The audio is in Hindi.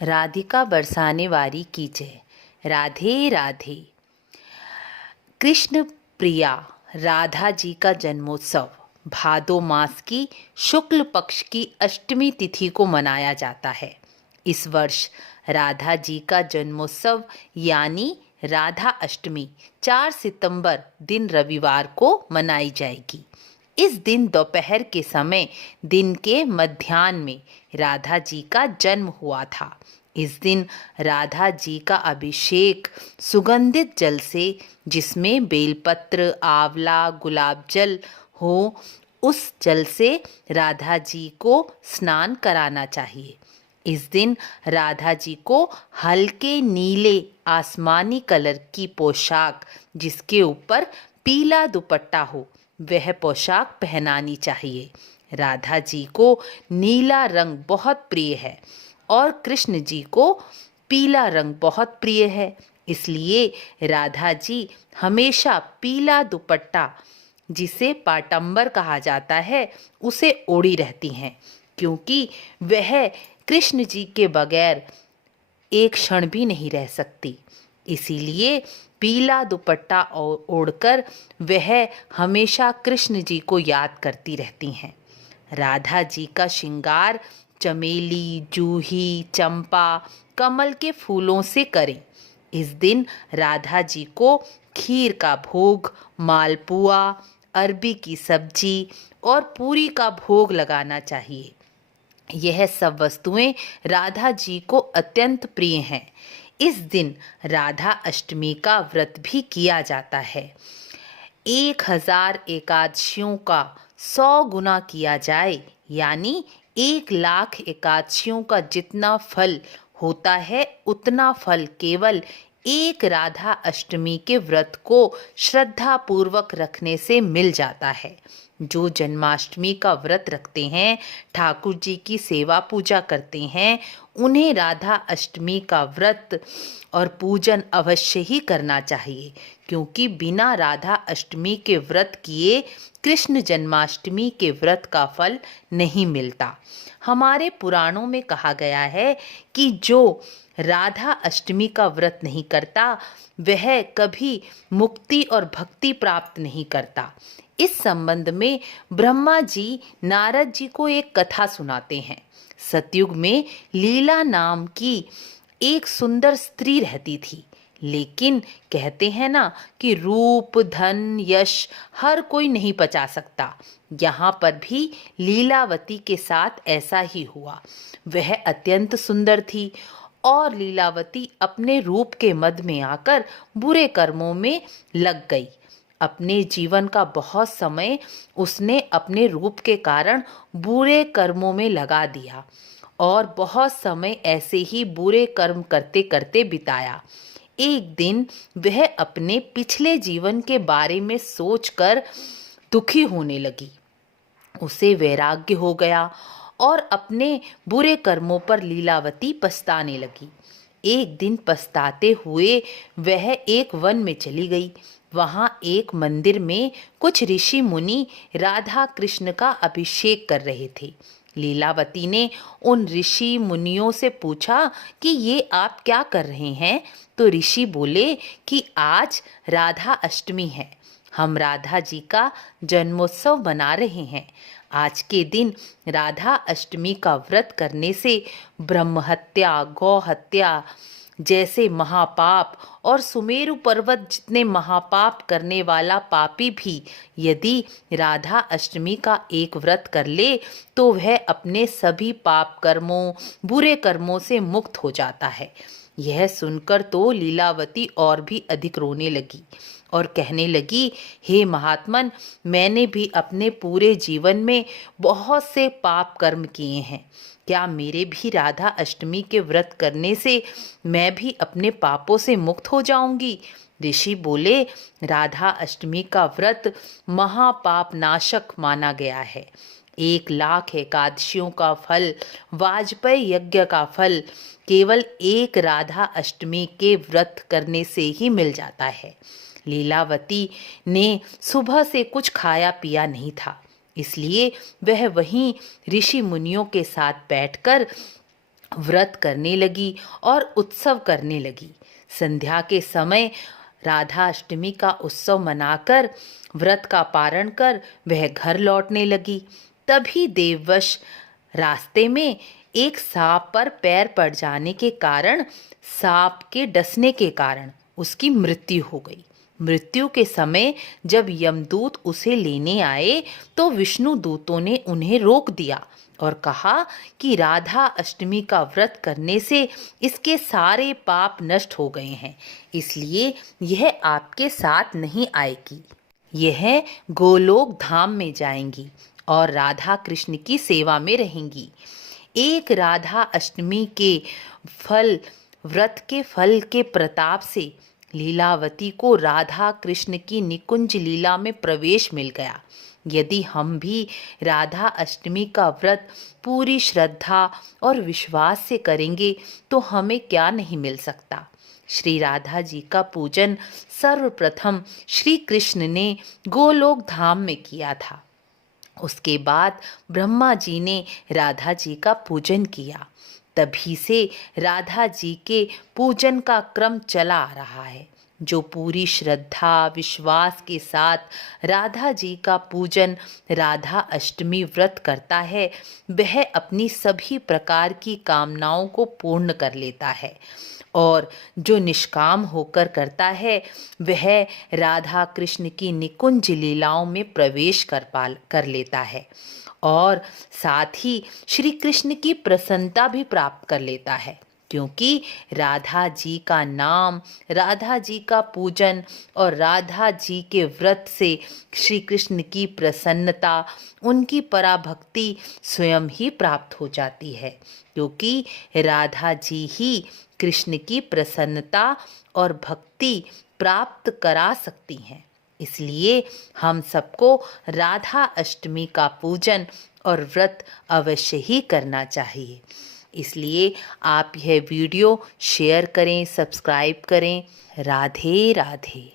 राधिका बरसाने वारी की जय। राधे राधे। कृष्ण प्रिया राधा जी का जन्मोत्सव भादो मास की शुक्ल पक्ष की अष्टमी तिथि को मनाया जाता है। इस वर्ष राधा जी का जन्मोत्सव यानी राधा अष्टमी 4 सितंबर दिन रविवार को मनाई जाएगी। इस दिन दोपहर के समय दिन के मध्याह्न में राधा जी का जन्म हुआ था। इस दिन राधा जी का अभिषेक सुगंधित जल से, जिसमें बेलपत्र, आंवला, गुलाब जल हो, उस जल से राधा जी को स्नान कराना चाहिए। इस दिन राधा जी को हल्के नीले आसमानी कलर की पोशाक, जिसके ऊपर पीला दुपट्टा हो, वह पोशाक पहनानी चाहिए। राधा जी को नीला रंग बहुत प्रिय है और कृष्ण जी को पीला रंग बहुत प्रिय है, इसलिए राधा जी हमेशा पीला दुपट्टा, जिसे पाटंबर कहा जाता है, उसे ओढ़ी रहती हैं, क्योंकि वह कृष्ण जी के बगैर एक क्षण भी नहीं रह सकती। इसीलिए पीला दुपट्टा ओढ़कर वह हमेशा कृष्ण जी को याद करती रहती हैं। राधा जी का श्रृंगार चमेली, जूही, चंपा, कमल के फूलों से करें। इस दिन राधा जी को खीर का भोग, मालपुआ, अरबी की सब्जी और पूरी का भोग लगाना चाहिए। यह सब वस्तुएं राधा जी को अत्यंत प्रिय हैं। इस दिन राधा अष्टमी का व्रत भी किया जाता है। 1000 एकादशियों का 100 गुना किया जाए, यानी 1,00,000 एकादशियों का जितना फल होता है, उतना फल केवल एक राधा अष्टमी के व्रत को श्रद्धा पूर्वक रखने से मिल जाता है। जो जन्माष्टमी का व्रत रखते हैं, ठाकुर जी की सेवा पूजा करते हैं, उन्हें राधा अष्टमी का व्रत और पूजन अवश्य ही करना चाहिए, क्योंकि बिना राधा अष्टमी के व्रत किए कृष्ण जन्माष्टमी के व्रत का फल नहीं मिलता। हमारे पुराणों में कहा गया है कि जो राधा अष्टमी का व्रत नहीं करता, वह कभी मुक्ति और भक्ति प्राप्त नहीं करता। इस संबंध में ब्रह्मा जी नारद जी को एक कथा सुनाते हैं। सतयुग में लीला नाम की एक सुंदर स्त्री रहती थी, लेकिन कहते हैं ना कि रूप, धन, यश हर कोई नहीं पचा सकता। यहाँ पर भी लीलावती के साथ ऐसा ही हुआ। वह अत्यंत सुंदर थी और लीलावती अपने रूप के मद में आकर बुरे कर्मों में लग गई। अपने जीवन का बहुत समय उसने अपने रूप के कारण बुरे कर्मों में लगा दिया और बहुत समय ऐसे ही बुरे कर्म करते करते बिताया। एक दिन वह अपने पिछले जीवन के बारे में सोचकर दुखी होने लगी। उसे वैराग्य हो गया और अपने बुरे कर्मों पर लीलावती पछताने लगी। एक दिन पछताते हुए वह एक वन में चली गई। वहाँ एक मंदिर में कुछ ऋषि मुनि राधा कृष्ण का अभिषेक कर रहे थे। लीलावती ने उन ऋषि मुनियों से पूछा कि ये आप क्या कर रहे हैं? तो ऋषि बोले कि आज राधा अष्टमी है, हम राधा जी का जन्मोत्सव मना रहे हैं। आज के दिन राधा अष्टमी का व्रत करने से ब्रह्म हत्या, गौ हत्या जैसे महापाप और सुमेरु पर्वत जितने महापाप करने वाला पापी भी यदि राधा अष्टमी का एक व्रत कर ले, तो वह अपने सभी पाप कर्मों, बुरे कर्मों से मुक्त हो जाता है। यह सुनकर तो लीलावती और भी अधिक रोने लगी और कहने लगी, हे महात्मन, मैंने भी अपने पूरे जीवन में बहुत से पाप कर्म किए हैं। क्या मेरे भी राधा अष्टमी के व्रत करने से मैं भी अपने पापों से मुक्त हो जाऊंगी? ऋषि बोले, राधा अष्टमी का व्रत महापाप नाशक माना गया है। 1,00,000 एकादशियों का फल, वाजपेयी यज्ञ का फल केवल एक राधा अष्टमी के व्रत करने से ही मिल जाता है। लीलावती ने सुबह से कुछ खाया पिया नहीं था, इसलिए वह वहीं ऋषि मुनियों के साथ बैठकर व्रत करने लगी और उत्सव करने लगी। संध्या के समय राधा अष्टमी का उत्सव मनाकर व्रत का पारण कर वह घर लौटने लगी। तभी देववश रास्ते में एक सांप पर पैर पड़ जाने के कारण, सांप के डसने के कारण उसकी मृत्यु हो गई। मृत्यु के समय जब यमदूत उसे लेने आए तो विष्णु दूतों ने उन्हें रोक दिया और कहा कि राधा अष्टमी का व्रत करने से इसके सारे पाप नष्ट हो गए हैं, इसलिए यह आपके साथ नहीं आएगी। यह गोलोक धाम में जाएंगी और राधा कृष्ण की सेवा में रहेंगी। एक राधा अष्टमी के फल व्रत के फल के प्रताप से लीलावती को राधा कृष्ण की निकुंज लीला में प्रवेश मिल गया। यदि हम भी राधा अष्टमी का व्रत पूरी श्रद्धा और विश्वास से करेंगे तो हमें क्या नहीं मिल सकता। श्री राधा जी का पूजन सर्वप्रथम श्री कृष्ण ने गोलोक धाम में किया था। उसके बाद ब्रह्मा जी ने राधा जी का पूजन किया। तभी से राधा जी के पूजन का क्रम चला आ रहा है। जो पूरी श्रद्धा विश्वास के साथ राधा जी का पूजन राधा अष्टमी व्रत करता है, वह अपनी सभी प्रकार की कामनाओं को पूर्ण कर लेता है। और जो निष्काम होकर करता है, वह राधा कृष्ण की निकुंज लीलाओं में प्रवेश कर लेता है और साथ ही श्री कृष्ण की प्रसन्नता भी प्राप्त कर लेता है। क्योंकि राधा जी का नाम, राधा जी का पूजन और राधा जी के व्रत से श्री कृष्ण की प्रसन्नता, उनकी पराभक्ति स्वयं ही प्राप्त हो जाती है। क्योंकि राधा जी ही कृष्ण की प्रसन्नता और भक्ति प्राप्त करा सकती हैं। इसलिए हम सबको राधा अष्टमी का पूजन और व्रत अवश्य ही करना चाहिए। इसलिए आप यह वीडियो शेयर करें, सब्सक्राइब करें। राधे राधे।